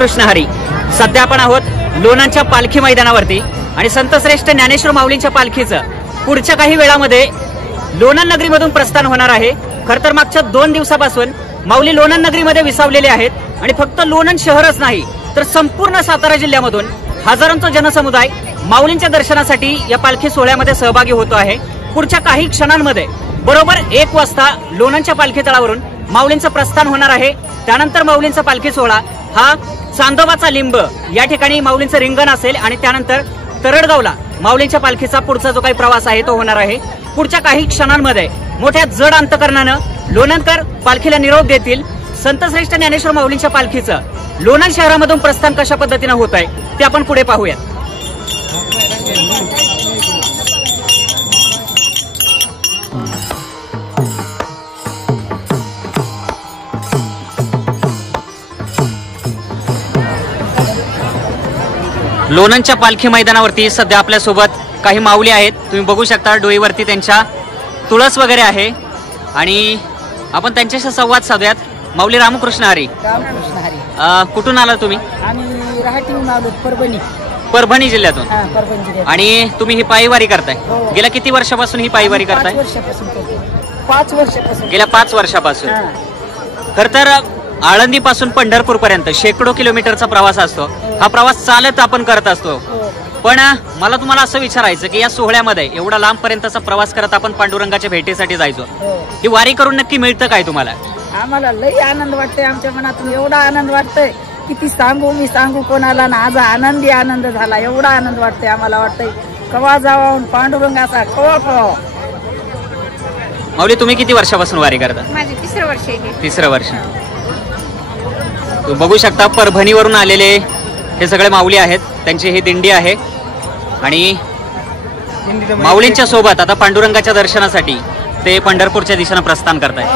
रामकृष्ण हरी. सध्या आपण आहोत लोणंदच्या पालखी मैदानावरती आणि संतश्रेष्ठ ज्ञानेश्वर माऊलींच्या पालखीचं पुढच्या काही वेळामध्ये लोणंद नगरीमधून प्रस्थान होणार आहे. खरं तर मागच्या 2 दिवसापासून माऊली लोणंद नगरीमध्ये विसावलेले आहेत आणि फक्त लोणंद शहरच नाही तर संपूर्ण सातारा जिल्ह्यामधून हजारोंचा जनसमुदाय माऊलींच्या दर्शनासाठी या पालखी सोहळ्यामध्ये सहभागी होतो आहे. पुढच्या काही क्षणांमध्ये बरोबर 1 वाजता लोणंदच्या पालखी तळावरून माऊलींचं प्रस्थान होणार आहे. त्यानंतर माऊलींचा पालखी सोहळा हा चांदोबाचा लिंब या ठिकाणी माऊलींचं रिंगण असेल आणि त्यानंतर तरडगावला माऊलींच्या पालखीचा पुढचा जो काही प्रवास आहे तो होणार आहे. पुढच्या काही क्षणांमध्ये मोठ्या जड अंतकरणानं लोणंदकर पालखीला निरोप देतील. संतश्रेष्ठ ज्ञानेश्वर माऊलींच्या पालखीचं लोणंद शहरामधून प्रस्थान कशा पद्धतीनं होत आहे ते आपण पुढे पाहूया. लोणंदच्या पालखी मैदानावरती सध्या आपल्यासोबत काही माऊली आहेत. तुम्ही बघू शकता डोईवरती त्यांच्या तुळस वगैरे आहे आणि आपण त्यांच्याशी संवाद साधूयात. माऊली रामकृष्ण हरी. रामकृष्ण हरी. कुठून आला तुम्ही? आम्ही राहटीहून आलो. परभणी जिल्ह्यातून. परभणी जिल्ह्यात. आणि तुम्ही ही पायीवारी करताय? गेल्या किती वर्षापासून ही पायीवारी करताय? 5 वर्षापासून. गेल्या 5 वर्षापासून. खर तर आळंदी पासून पंढरपूर पर्यंत शेकडो किलोमीटरचा प्रवास असतो. हा प्रवास चालत आपण करत असतो. पण मला तुम्हाला असं विचारायचं की या सोहळ्यामध्ये एवढा लांब पर्यंतचा प्रवास करत आपण पांडुरंगाच्या भेटीसाठी जायचो. ही वारी करून नक्की मिळतं काय तुम्हाला? आम्हाला लई आनंद वाटतोय. आमच्या मनातून एवढा आनंद वाटतोय किती सांगू मी सांगू कोणाला ना. आज आनंदी आनंद झाला. एवढा आनंद वाटतोय. आम्हाला वाटतंय कवा जाऊन पांडुरंगाचा कवा कवा. माऊली तुम्ही किती वर्षापासून वारी करता? माझे 3रं वर्ष आहे. 3रं वर्ष. तुम्ही बघू शकता परभणीवरून आलेले हे सगळे माऊली आहेत. त्यांची ही दिंडी आहे आणि माऊलींच्या सोबत आता पांडुरंगाच्या दर्शनासाठी ते पंढरपूरच्या दिशेनं प्रस्थान करतायत.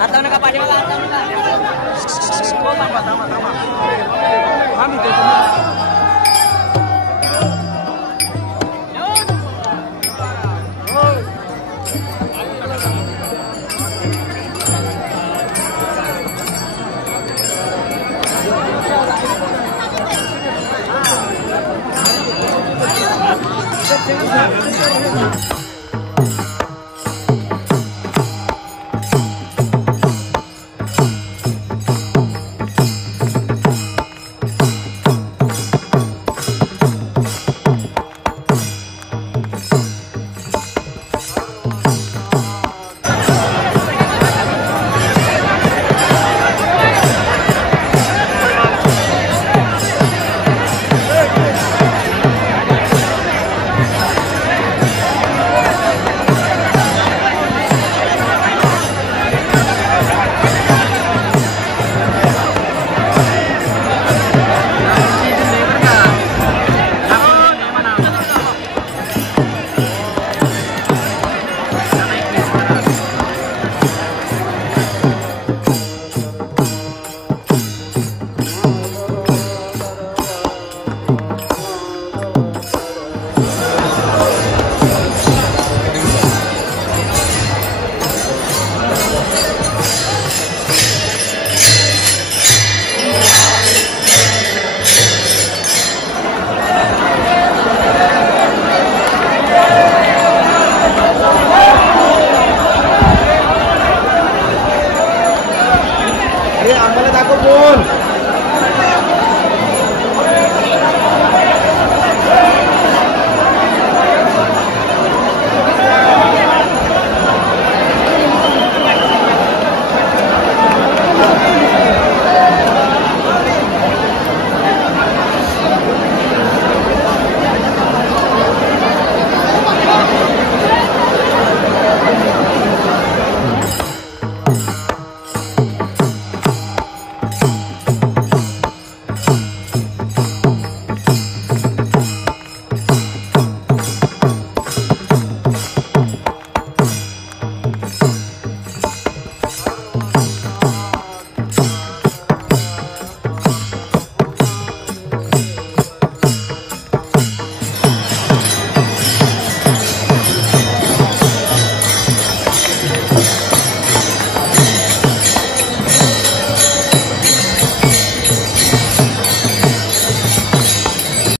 आता नका पाठीमागा Thank you.